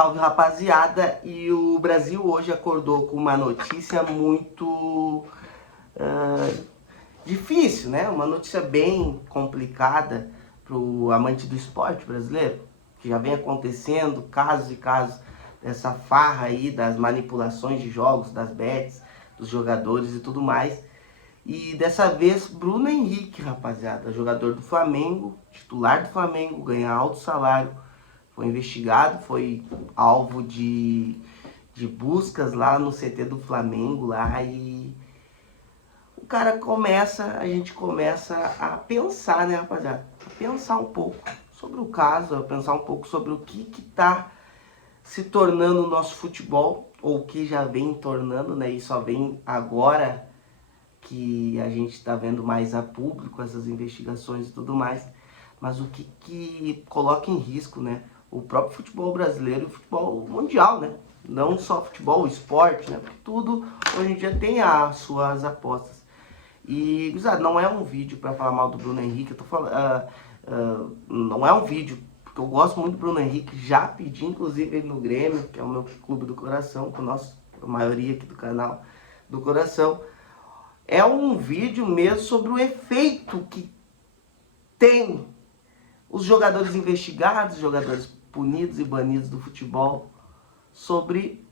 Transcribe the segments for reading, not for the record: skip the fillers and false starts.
Salve, rapaziada! E o Brasil hoje acordou com uma notícia muito difícil, né? Uma notícia bem complicada para o amante do esporte brasileiro, que já vem acontecendo casos e casos dessa farra aí das manipulações de jogos, das bets, dos jogadores e tudo mais. E dessa vez, Bruno Henrique, rapaziada, jogador do Flamengo, titular do Flamengo, ganha alto salário, foi investigado, foi alvo de buscas lá no CT do Flamengo lá, e o cara a gente começa a pensar, né, rapaziada? A pensar um pouco sobre o caso, a pensar um pouco sobre o que tá se tornando o nosso futebol, ou o que já vem tornando, né, e só vem agora que a gente está vendo mais a público essas investigações e tudo mais, mas o que coloca em risco, né, o próprio futebol brasileiro e o futebol mundial, né, não só futebol, o esporte, né, porque tudo hoje em dia tem as suas apostas. E, gurizada, não é um vídeo para falar mal do Bruno Henrique, eu tô falando, não é um vídeo, porque eu gosto muito do Bruno Henrique, já pedi inclusive ele no Grêmio, que é o meu clube do coração, com a maioria aqui do canal do coração. É um vídeo mesmo sobre o efeito que tem os jogadores investigados, os jogadores punidos e banidos do futebol sobre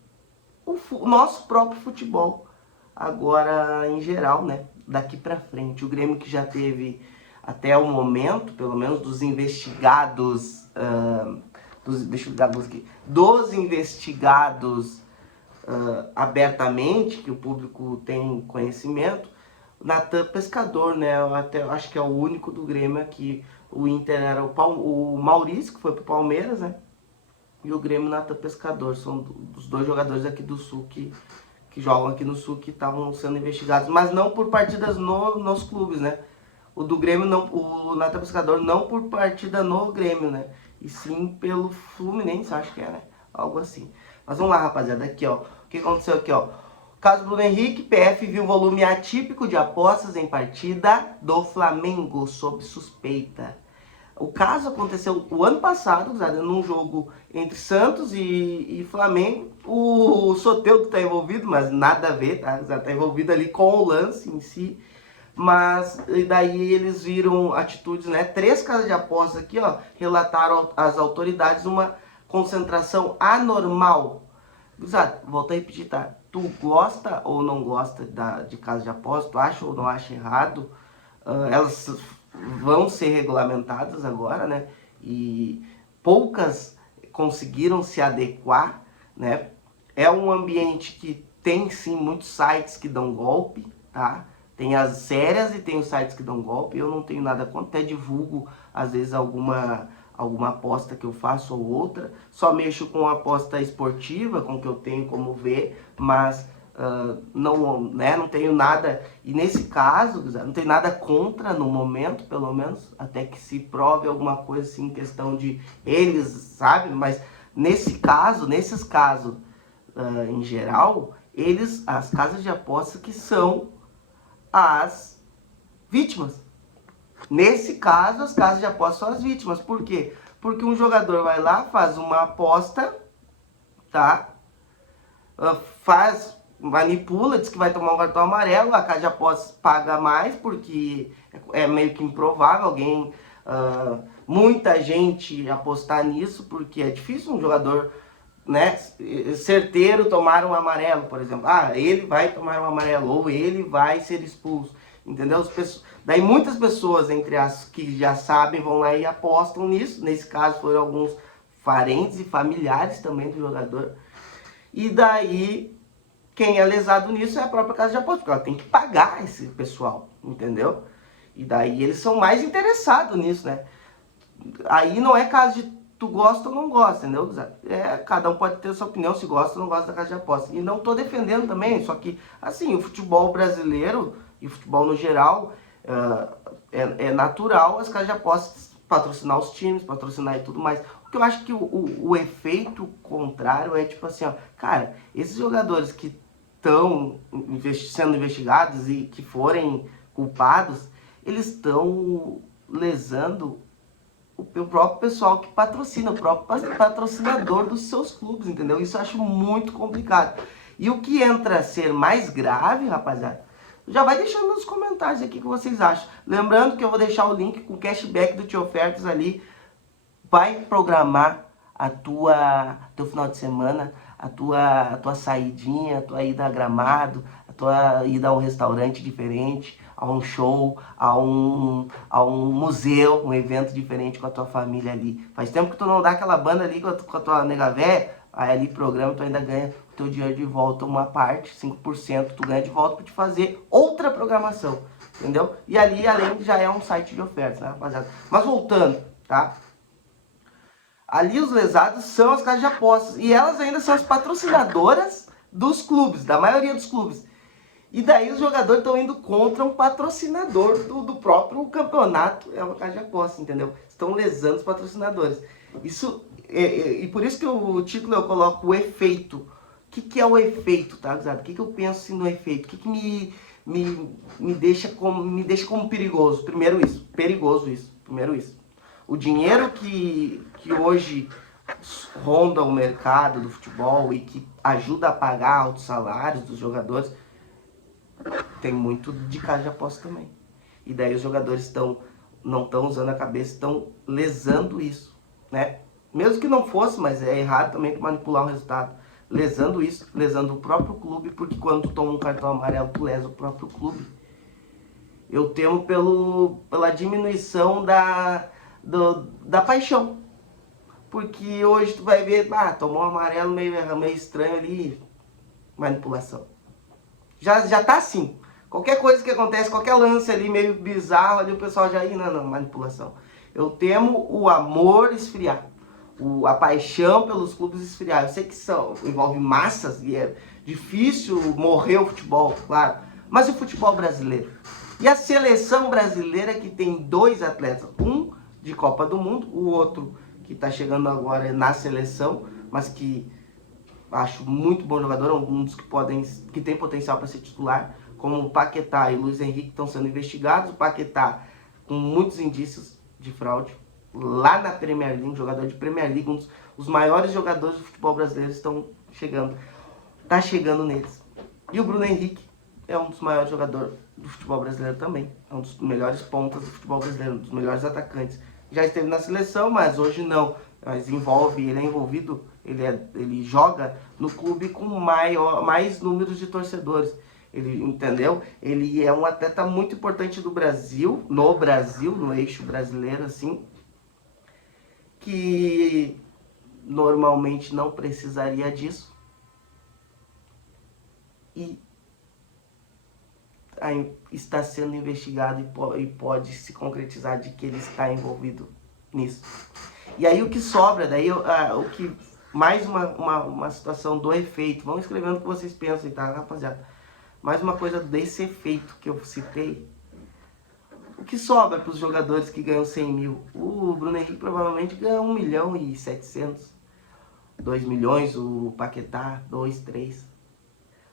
o nosso próprio futebol. Agora, em geral, né, daqui pra frente. O Grêmio, que já teve até o momento, pelo menos dos investigados, deixa eu dar aqui, dos investigados abertamente, que o público tem conhecimento, Natan Pescador, né? Eu até acho que é o único do Grêmio aqui. O Inter era o Maurício, que foi pro Palmeiras, né? E o Grêmio, Natan Pescador. São os dois jogadores aqui do Sul que jogam aqui no Sul, que estavam sendo investigados, mas não por partidas nos clubes, né? O do Grêmio, não, o Natan Pescador não por partida no Grêmio, né? E sim pelo Fluminense, acho que é, né? Algo assim. Mas vamos lá, rapaziada, aqui, ó. O que aconteceu aqui, ó? Caso Bruno Henrique, PF viu volume atípico de apostas em partida do Flamengo sob suspeita. O caso aconteceu o ano passado, num jogo entre Santos e Flamengo. O Soteldo está envolvido, mas nada a ver, tá? Está envolvido ali com o lance em si. Mas daí eles viram atitudes, né? 3 casas de apostas aqui, ó, relataram às autoridades uma concentração anormal. Exato, volto a repetir, tá? Tu gosta ou não gosta de casa de aposta? Tu acha ou não acha errado? Elas vão ser regulamentadas agora, né? E poucas conseguiram se adequar, né? É um ambiente que tem sim muitos sites que dão golpe, tá? Tem as sérias e tem os sites que dão golpe. Eu não tenho nada contra, até divulgo às vezes alguma aposta que eu faço ou outra. Só mexo com aposta esportiva, com o que eu tenho como ver, mas não tenho nada, e nesse caso, não tenho nada contra no momento, pelo menos, até que se prove alguma coisa assim, em questão de eles, sabe? Mas nesses casos, em geral, as casas de aposta que são as vítimas. Nesse caso, as casas de aposta são as vítimas. Por quê? Porque um jogador vai lá, faz uma aposta, tá? Manipula, diz que vai tomar um cartão amarelo, a casa de apostas paga mais, porque é meio que improvável alguém, muita gente apostar nisso, porque é difícil um jogador, né, certeiro tomar um amarelo, por exemplo. Ele vai tomar um amarelo, ou ele vai ser expulso, entendeu? Daí muitas pessoas, entre as que já sabem, vão lá e apostam nisso. Nesse caso foram alguns parentes e familiares também do jogador. E daí, quem é lesado nisso é a própria casa de aposta, porque ela tem que pagar esse pessoal, entendeu? E daí eles são mais interessados nisso, né? Aí não é caso de tu gosta ou não gosta, entendeu? Cada um pode ter sua opinião se gosta ou não gosta da casa de aposta. E não tô defendendo também, só que, assim, o futebol brasileiro e o futebol no geral, é natural as casas de apostas patrocinar os times, patrocinar e tudo mais. Porque eu acho que o efeito contrário é tipo assim, ó, cara, esses jogadores que estão sendo investigados e que forem culpados, eles estão lesando o próprio pessoal que patrocina, o próprio patrocinador dos seus clubes, entendeu? Isso eu acho muito complicado. E o que entra a ser mais grave, rapaziada, já vai deixando nos comentários aqui o que vocês acham. Lembrando que eu vou deixar o link com o cashback do Tio Ofertas ali. Vai programar teu final de semana, a tua saidinha, a tua ida a Gramado, a tua ida a um restaurante diferente, a um show, a um museu, um evento diferente com a tua família ali. Faz tempo que tu não dá aquela banda ali com a tua nega véia, aí ali programa tu ainda ganha o teu dinheiro de volta, uma parte, 5% tu ganha de volta para te fazer outra programação, entendeu? E ali, além, já é um site de ofertas, né, rapaziada? Mas voltando, tá? Ali os lesados são as casas de apostas. E elas ainda são as patrocinadoras dos clubes, da maioria dos clubes. E daí os jogadores estão indo contra um patrocinador do próprio campeonato. É uma casa de apostas, entendeu? Estão lesando os patrocinadores. Isso, e por isso que o título eu coloco o efeito. O que é o efeito, tá, gurizada? O que eu penso assim, no efeito? O que me deixa como perigoso? Primeiro isso. Perigoso isso. Primeiro isso. O dinheiro que hoje ronda o mercado do futebol e que ajuda a pagar altos salários dos jogadores, tem muito de casa de aposta também. E daí os jogadores não estão usando a cabeça, estão lesando isso, né? Mesmo que não fosse, mas é errado também manipular o resultado. Lesando isso, lesando o próprio clube, porque quando tu toma um cartão amarelo, tu lesa o próprio clube. Eu temo pela diminuição da paixão. Porque hoje tu vai ver, tomou um amarelo meio estranho ali, manipulação. Já tá assim. Qualquer coisa que acontece, qualquer lance ali meio bizarro, ali o pessoal já não, manipulação. Eu temo o amor esfriar. A paixão pelos clubes esfriar. Eu sei que envolve massas e é difícil morrer o futebol, claro. Mas e o futebol brasileiro? E a seleção brasileira que tem 2 atletas, um de Copa do Mundo, o outro que está chegando agora na seleção, mas que acho muito bom jogador, um dos que tem potencial para ser titular, como o Paquetá e o Luiz Henrique estão sendo investigados. O Paquetá com muitos indícios de fraude, lá na Premier League, um jogador de Premier League, os maiores jogadores do futebol brasileiro estão chegando, tá chegando neles. E o Bruno Henrique é um dos maiores jogadores do futebol brasileiro também, é um dos melhores pontas do futebol brasileiro, um dos melhores atacantes. Já esteve na seleção, mas hoje não. Mas ele é envolvido, ele joga no clube com mais números de torcedores. Ele, entendeu? Ele é um atleta muito importante do Brasil, no eixo brasileiro, assim, que normalmente não precisaria disso. E está sendo investigado e pode se concretizar de que ele está envolvido nisso. E aí o que sobra, daí o que mais uma situação do efeito. Vão escrevendo o que vocês pensam, tá, rapaziada? Mais uma coisa desse efeito que eu citei. O que sobra para os jogadores que ganham 100 mil? O Bruno Henrique provavelmente ganha 1.700.000, 2 milhões, o Paquetá, 2, 3.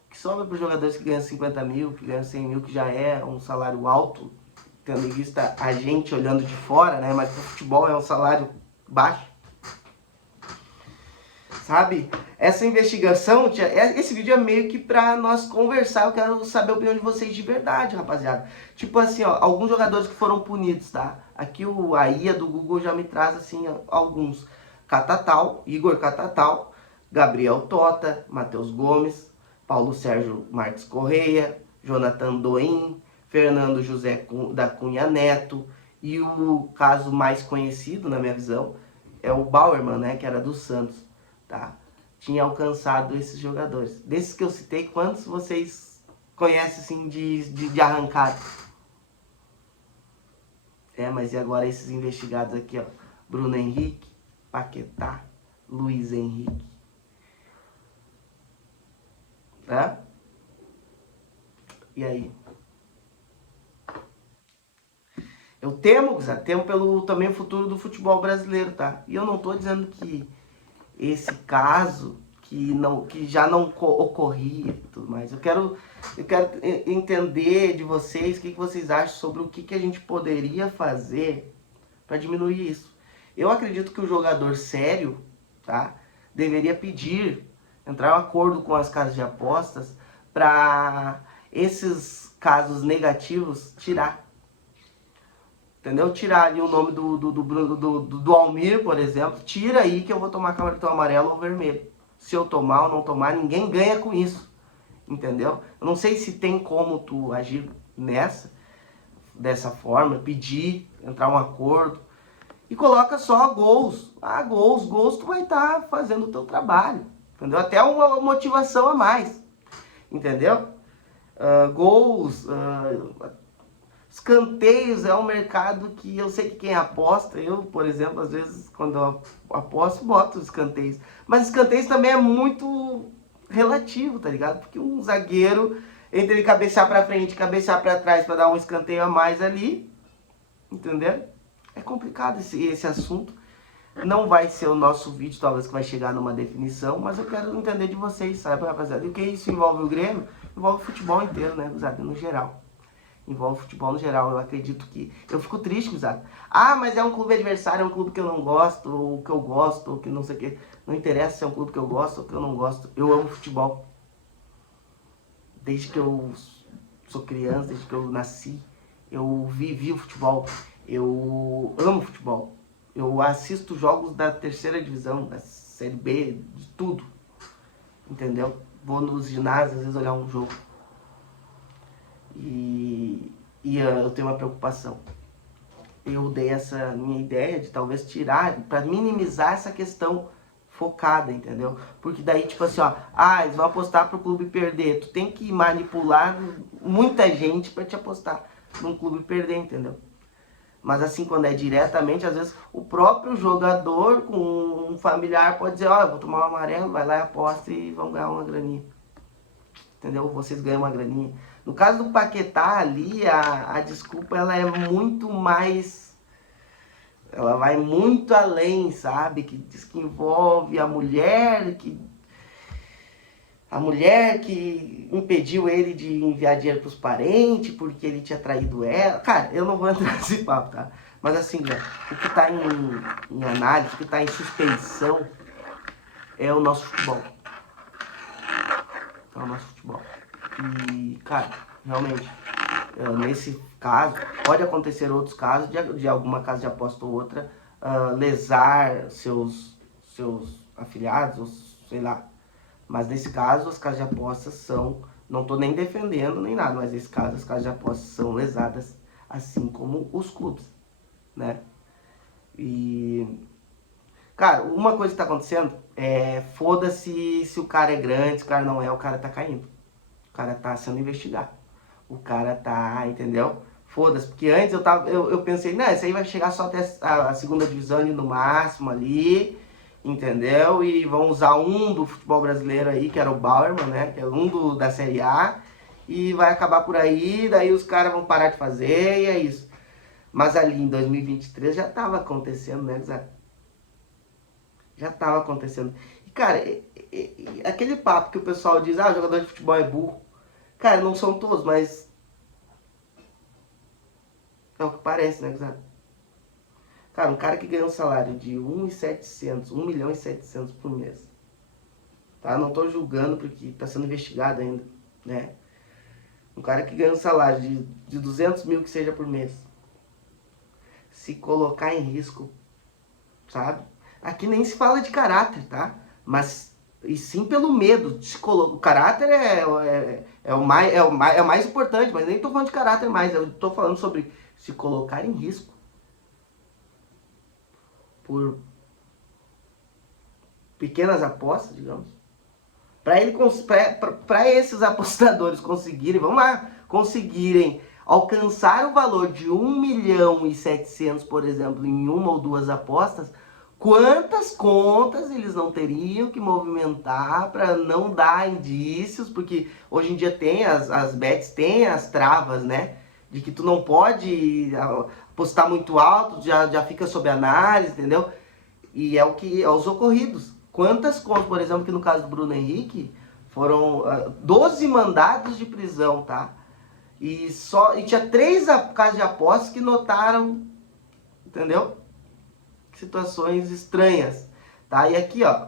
Que sobra para os jogadores que ganham 50 mil, que ganham 100 mil, que já é um salário alto, tendo em vista a gente olhando de fora, né? Mas o futebol é um salário baixo. Sabe? Essa investigação, esse vídeo é meio que pra nós conversar. Eu quero saber a opinião de vocês de verdade, rapaziada. Tipo assim, ó, alguns jogadores que foram punidos, tá? Aqui a IA do Google já me traz, assim, alguns. Catatal, Igor Catatal, Gabriel Tota, Matheus Gomes, Paulo Sérgio Marques Correia, Jonathan Doim, Fernando José da Cunha Neto, e o caso mais conhecido, na minha visão, é o Bauerman, né, que era do Santos, tá? Tinha alcançado esses jogadores. Desses que eu citei, quantos vocês conhecem, assim, de arrancada? Mas e agora esses investigados aqui, ó? Bruno Henrique, Paquetá, Luiz Henrique. Tá? E aí? Eu temo também o futuro do futebol brasileiro, tá? E eu não tô dizendo que esse caso que já não ocorria e tudo mais. Eu quero entender de vocês o que vocês acham sobre o que a gente poderia fazer para diminuir isso. Eu acredito que o jogador sério, tá, deveria pedir, entrar em acordo com as casas de apostas para esses casos negativos tirar. Entendeu? Tirar ali o nome do Almir, por exemplo. Tira aí que eu vou tomar cartão amarelo ou vermelho. Se eu tomar ou não tomar, ninguém ganha com isso. Entendeu? Eu não sei se tem como tu agir dessa forma, pedir, entrar um acordo. E coloca só gols. Ah, gols tu vai estar fazendo o teu trabalho. Entendeu? Até uma motivação a mais. Entendeu? Gols, escanteios é um mercado que eu sei que quem aposta, eu, por exemplo, às vezes quando eu aposto, boto os escanteios. Mas escanteios também é muito relativo, tá ligado? Porque um zagueiro, entre ele cabecear pra frente e cabecear pra trás pra dar um escanteio a mais ali, entendeu? É complicado esse assunto. Não vai ser o nosso vídeo, talvez, que vai chegar numa definição, mas eu quero entender de vocês, sabe, rapaziada? E o que isso envolve o Grêmio? Envolve o futebol inteiro, né, gurizada, no geral. Envolve o futebol no geral. Eu acredito que... Eu fico triste, gurizada. Ah, mas é um clube adversário, é um clube que eu não gosto, ou que eu gosto, ou que não sei o que. Não interessa se é um clube que eu gosto ou que eu não gosto. Eu amo futebol. Desde que eu sou criança, desde que eu nasci, eu vivi o futebol. Eu amo futebol. Eu assisto jogos da terceira divisão, da Série B, de tudo. Entendeu? Vou nos ginásios, às vezes, olhar um jogo. E eu tenho uma preocupação. Eu dei essa minha ideia de talvez tirar, para minimizar essa questão focada, entendeu? Porque daí, tipo assim, ó, eles vão apostar pro clube perder. Tu tem que manipular muita gente para te apostar num clube perder, entendeu? Mas assim, quando é diretamente, às vezes o próprio jogador com um familiar pode dizer, eu vou tomar um amarelo, vai lá e aposta e vão ganhar uma graninha. Entendeu? Vocês ganham uma graninha. No caso do Paquetá ali, a desculpa ela é muito mais... Ela vai muito além, sabe? Que diz que envolve a mulher que impediu ele de enviar dinheiro pros parentes porque ele tinha traído ela. Cara, eu não vou entrar nesse papo, tá? Mas assim, né, o que tá em análise, o que tá em suspensão é o nosso futebol. É o nosso futebol. E, cara, realmente, nesse caso, pode acontecer outros casos, de alguma casa de aposta ou outra, lesar seus afiliados, ou sei lá. Mas nesse caso, as casas de apostas são, não estou nem defendendo nem nada, mas nesse caso, as casas de apostas são lesadas, assim como os clubes, né? E, cara, uma coisa que está acontecendo foda-se se o cara é grande, se o cara não é, o cara tá caindo. O cara tá sendo investigado. O cara tá, entendeu? Foda-se, porque antes eu pensei, não, isso aí vai chegar só até a segunda divisão ali no máximo ali, entendeu? E vão usar um do futebol brasileiro aí, que era o Bauerman, né? Que é um da Série A, e vai acabar por aí, daí os caras vão parar de fazer e é isso. Mas ali em 2023 já tava acontecendo, né, Zé? Já tava acontecendo. E, cara, aquele papo que o pessoal diz, jogador de futebol é burro. Cara, não são todos, mas é o que parece, né, Zé? Cara, um cara que ganha um salário de 1.700, 1.700.000 por mês. Tá? Não tô julgando porque tá sendo investigado ainda, né? Um cara que ganha um salário de 200 mil que seja por mês. Se colocar em risco, sabe? Aqui nem se fala de caráter, tá? Mas, e sim pelo medo. O caráter é o mais importante, mas nem tô falando de caráter mais. Eu tô falando sobre se colocar em risco. Por pequenas apostas, digamos. Para esses apostadores conseguirem, vamos lá, conseguirem alcançar o valor de 1.700.000, por exemplo, em uma ou duas apostas, quantas contas eles não teriam que movimentar para não dar indícios, porque hoje em dia tem as bets, tem as travas, né? De que tu não pode apostar muito alto, já fica sob análise, entendeu? E é os ocorridos. Quantas contas, por exemplo, que no caso do Bruno Henrique, foram 12 mandados de prisão, tá? E tinha 3 casas de apostas que notaram, entendeu? situações estranhas, tá? E aqui, ó,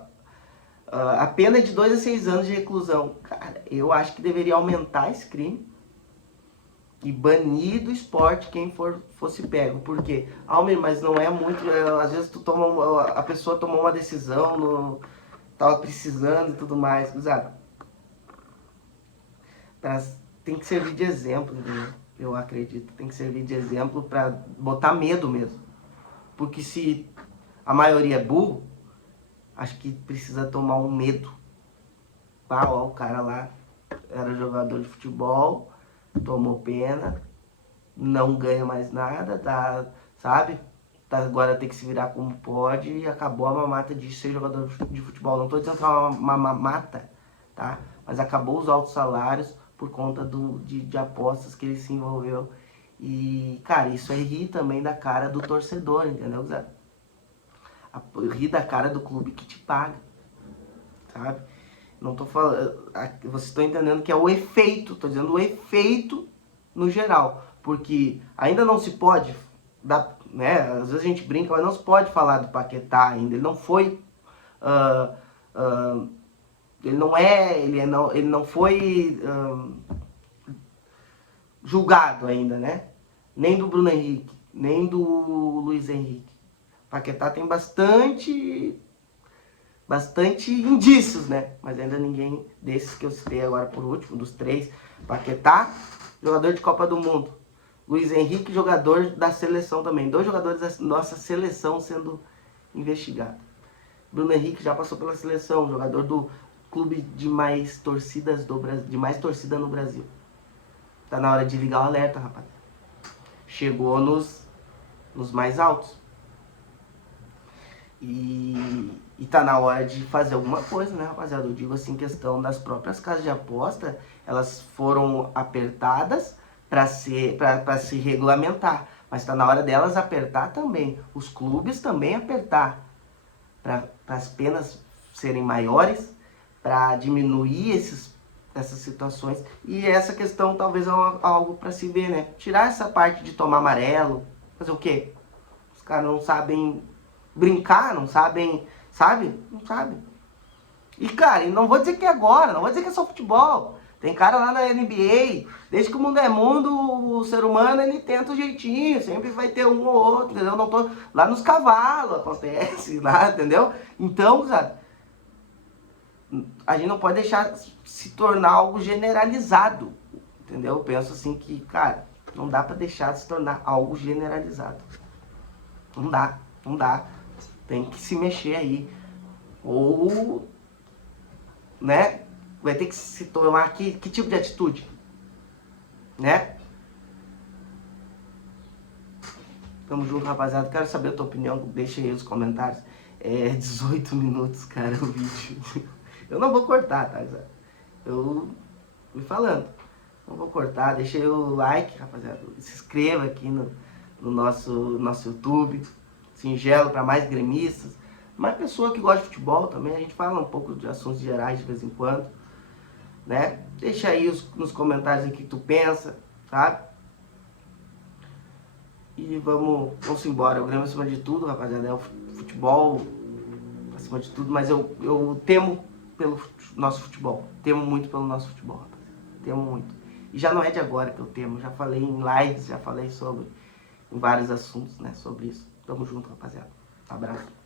a pena é de 2 a 6 anos de reclusão. Cara, eu acho que deveria aumentar esse crime e banir do esporte quem fosse pego. Por quê? Almir, mas não é muito... às vezes a pessoa tomou uma decisão, tava precisando e tudo mais. Sabe? Tem que servir de exemplo, entendeu? Eu acredito. Tem que servir de exemplo para botar medo mesmo. Porque se a maioria é burro, acho que precisa tomar um medo. Ah, ó, o cara lá era jogador de futebol, tomou pena, não ganha mais nada, sabe? Agora tem que se virar como pode e acabou a mamata de ser jogador de futebol. Não estou dizendo que é uma mamata, tá? Mas acabou os altos salários por conta de apostas que ele se envolveu. E, cara, isso aí ri também da cara do torcedor, entendeu, Zé? Ri da cara do clube que te paga, sabe? Não tô falando... Vocês estão entendendo que é o efeito, tô dizendo o efeito no geral. Porque ainda não se pode, né? Às vezes a gente brinca, mas não se pode falar do Paquetá ainda. Ele não foi... ele não foi julgado ainda, né? Nem do Bruno Henrique, nem do Luiz Henrique. Paquetá tem bastante indícios, né? Mas ainda ninguém desses que eu citei agora por último, dos 3. Paquetá, jogador de Copa do Mundo. Luiz Henrique, jogador da seleção também. 2 jogadores da nossa seleção sendo investigados. Bruno Henrique já passou pela seleção, jogador do clube de mais torcidas de mais torcida no Brasil. Tá na hora de ligar o alerta, rapaz. Chegou nos mais altos. E tá na hora de fazer alguma coisa, né, rapaziada? Eu digo assim, questão das próprias casas de aposta, elas foram apertadas para se regulamentar. Mas tá na hora delas apertar também. Os clubes também apertar. Para as penas serem maiores, para diminuir essas situações. E essa questão talvez é algo para se ver, né? Tirar essa parte de tomar amarelo, fazer o quê? Os caras não sabem brincar, não sabem, sabe? Não sabem. E, cara, e não vou dizer que é agora, não vou dizer que é só futebol. Tem cara lá na NBA, desde que o mundo é mundo, o ser humano, ele tenta o jeitinho, sempre vai ter um ou outro, entendeu? Não tô... Lá nos cavalos acontece, lá, entendeu? Então, sabe, a gente não pode deixar se tornar algo generalizado, entendeu? Eu penso assim que, cara, não dá pra deixar de se tornar algo generalizado. Não dá, não dá. Tem que se mexer aí. Ou, né? Vai ter que se tomar que tipo de atitude? Né? Tamo junto, rapaziada. Quero saber a tua opinião. Deixa aí nos comentários. É 18 minutos, cara, o vídeo. Eu não vou cortar, tá? Eu fui falando. Não vou cortar. Deixa aí o like, rapaziada. Se inscreva aqui no nosso YouTube. Singelo para mais gremistas. Mais pessoa que gosta de futebol também. A gente fala um pouco de assuntos gerais de vez em quando. Né? Deixa aí nos comentários o que tu pensa, sabe? E vamos embora. O Grêmio acima de tudo, rapaziada. É o futebol acima de tudo, mas eu temo pelo nosso futebol. Temo muito pelo nosso futebol, rapaziada. Temo muito. E já não é de agora que eu temo. Já falei em lives, já falei em vários assuntos, né? Sobre isso. Tamo junto, rapaziada. Abraço.